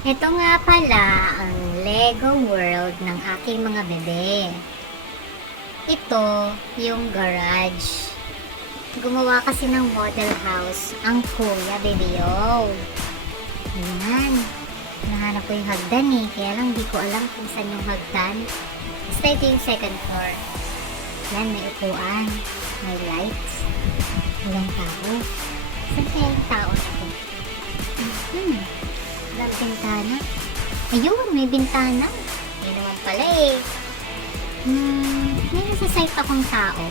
Ito nga pala ang Lego World ng aking mga bebe. Ito yung garage. Gumawa kasi ng model house ang kuya Bebeo. Ayan. Nahanap ko yung hagdan eh. Kaya lang di ko alam kung saan yung hagdan. Basta ito yung second floor. Yan, may upuan. May lights. Walang tao. Saan kaya yung tao na ito? Walang bintana. Ayun, may bintana. Yan naman pala eh. May nasa site akong tao.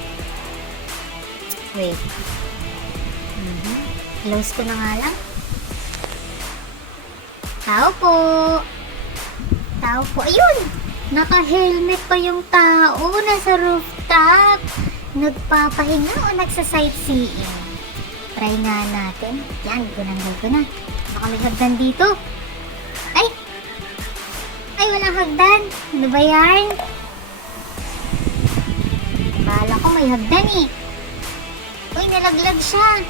Wait. Close ko na nga lang. Tao po. Tao po. Ayun! Naka-helmet pa yung tao. Nasa rooftop. Nagpapahinga o nagsa-sightseeing? Try nga natin. Yan, gunang-gunang ko na. Baka may hagdan dito. Ay! Ay, walang hagdan. Ano ba yan? Akala ko may hagdan eh. Uy, nalaglag siya.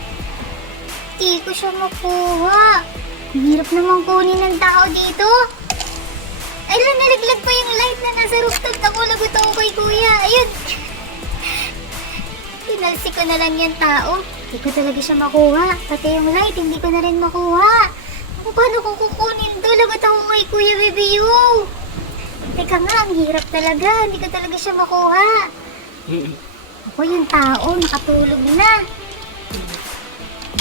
Di ko siya makuha. Ang hirap naman kunin ng tao dito. Ay, nalaglag pa yung light na nasa rooftop. Ako, lagot ako kay kuya. Ayun. Pinalsi ko na lang yung tao. Hindi ko talaga siya makuha. Pati yung light, hindi ko na rin makuha. Ako, paano ko kukunin to? Lagot ako kay kuya Bebeo. Teka nga, ang hirap talaga. Hindi ko talaga siya makuha. Ako, yung tao, nakatulog na.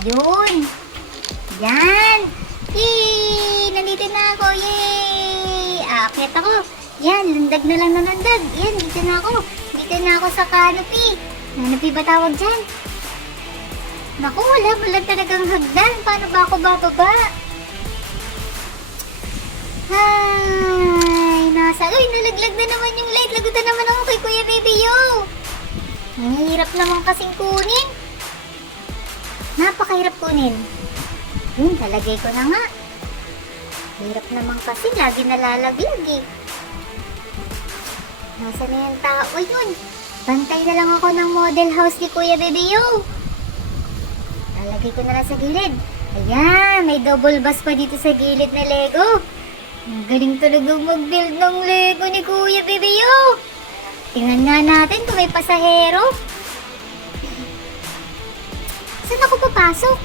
Yun. Yan. Yay! Nandito na ako. Yay! Aakyat ako. Yan, landag na lang na landag. Yan, dito na ako. Dito na ako sa canopy. Canopy ba tawag dyan? Naku, wala talagang hagdan. Paano ba ako bababa? Ay, uy, nalaglag na naman yung light. Lagutan naman ako kay Kuya Bebeo. Ang hirap naman kasing kunin. Napakahirap kunin. Talagay ko na nga. Hirap naman kasi, lagi nalalaglag eh. Nasaan na yung tao? Yun! Bantay na lang ako ng model house ni Kuya Bebeo. Lalagay ko na lang sa gilid. Ayan, may double bus pa dito sa gilid na Lego. Ang galing talaga mag-build ng Lego ni Kuya Bebeo. Tingnan nga natin kung may pasahero. Saan ako papasok?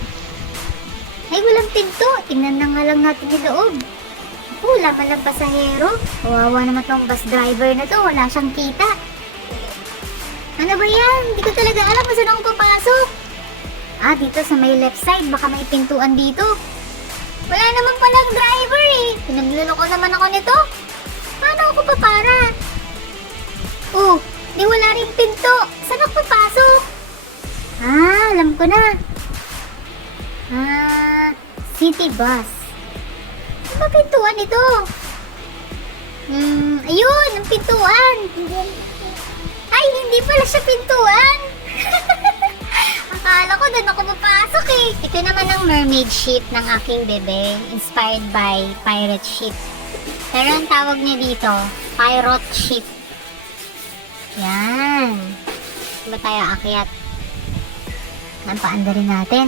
Ay, walang pinto. Tingnan na nga lang natin yung loob. Wala pa lang pasahero. Kawawa naman tong bus driver na to. Wala siyang kita. Ano ba yan? Hindi ko talaga alam kung saan ako papasok. Dito sa may left side. Baka may pintuan dito. Wala naman palang driver eh. Pinagluloko naman ako nito. Paano ako papara? Di wala rin pinto. Saan ako papasok? Alam ko na. City bus. Ano ba pintuan ito? Ayun, ang pintuan. Ay, hindi pala siya pintuan. Akala ko doon ako papasok eh. Ito naman ang mermaid ship ng aking bebe. Inspired by pirate ship. Pero ang tawag niya dito, pirate ship. Yan. Ba tayo akyat? Paandarin natin.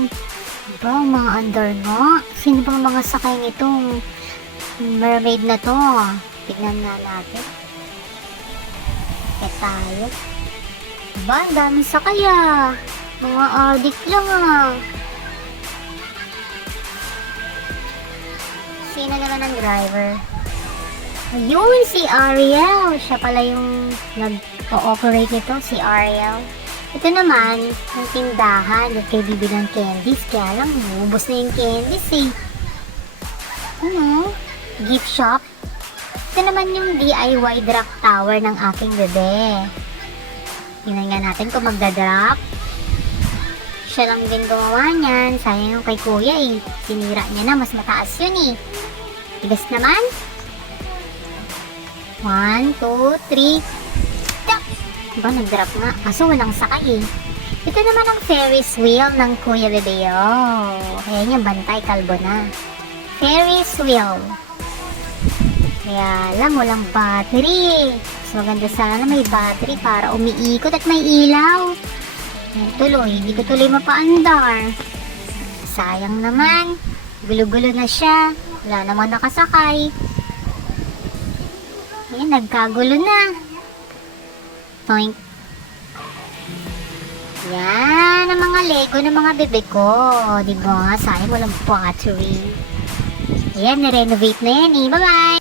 Diba, mga under nga. Sino bang mga sakay nitong mermaid na to? Tignan nga natin. Kaya tayo. Diba, ang daming sakay ah. Mga addict lang ah. Sino naman ang driver? Ayun, si Ariel. Siya pala yung nag-ooperate nito, si Ariel. Ito naman, ang tindahan. At kayo bibilang candies. Kaya lang, ubos na yung candies eh. Gift shop. Ito naman yung DIY drop tower ng aking bebe. Tingnan nga natin kung magdadrop. Siya lang din gumawa niyan. Sayang yung kay kuya eh. Sinira niya na, mas mataas yun eh. Tigas naman. 1, 2, 3. Diba, nag-drop nga. Kaso walang sakay eh. Ito naman ang Ferris wheel ng Kuya Bebeo. Ayan yung bantay, kalbo na. Ferris wheel. Kaya lang, walang battery. So, maganda sana may battery para umiikot at may ilaw. Yan tuloy, hindi ko tuloy mapaandar. Sayang naman. Gulo-gulo na siya. Wala namang nakasakay. Ayan, nagkagulo na. Toink. Yan, ang mga Lego ng mga bebe ko. O, diba? Sayang walang battery. Ayan, na-renovate na yan eh. Bye-bye!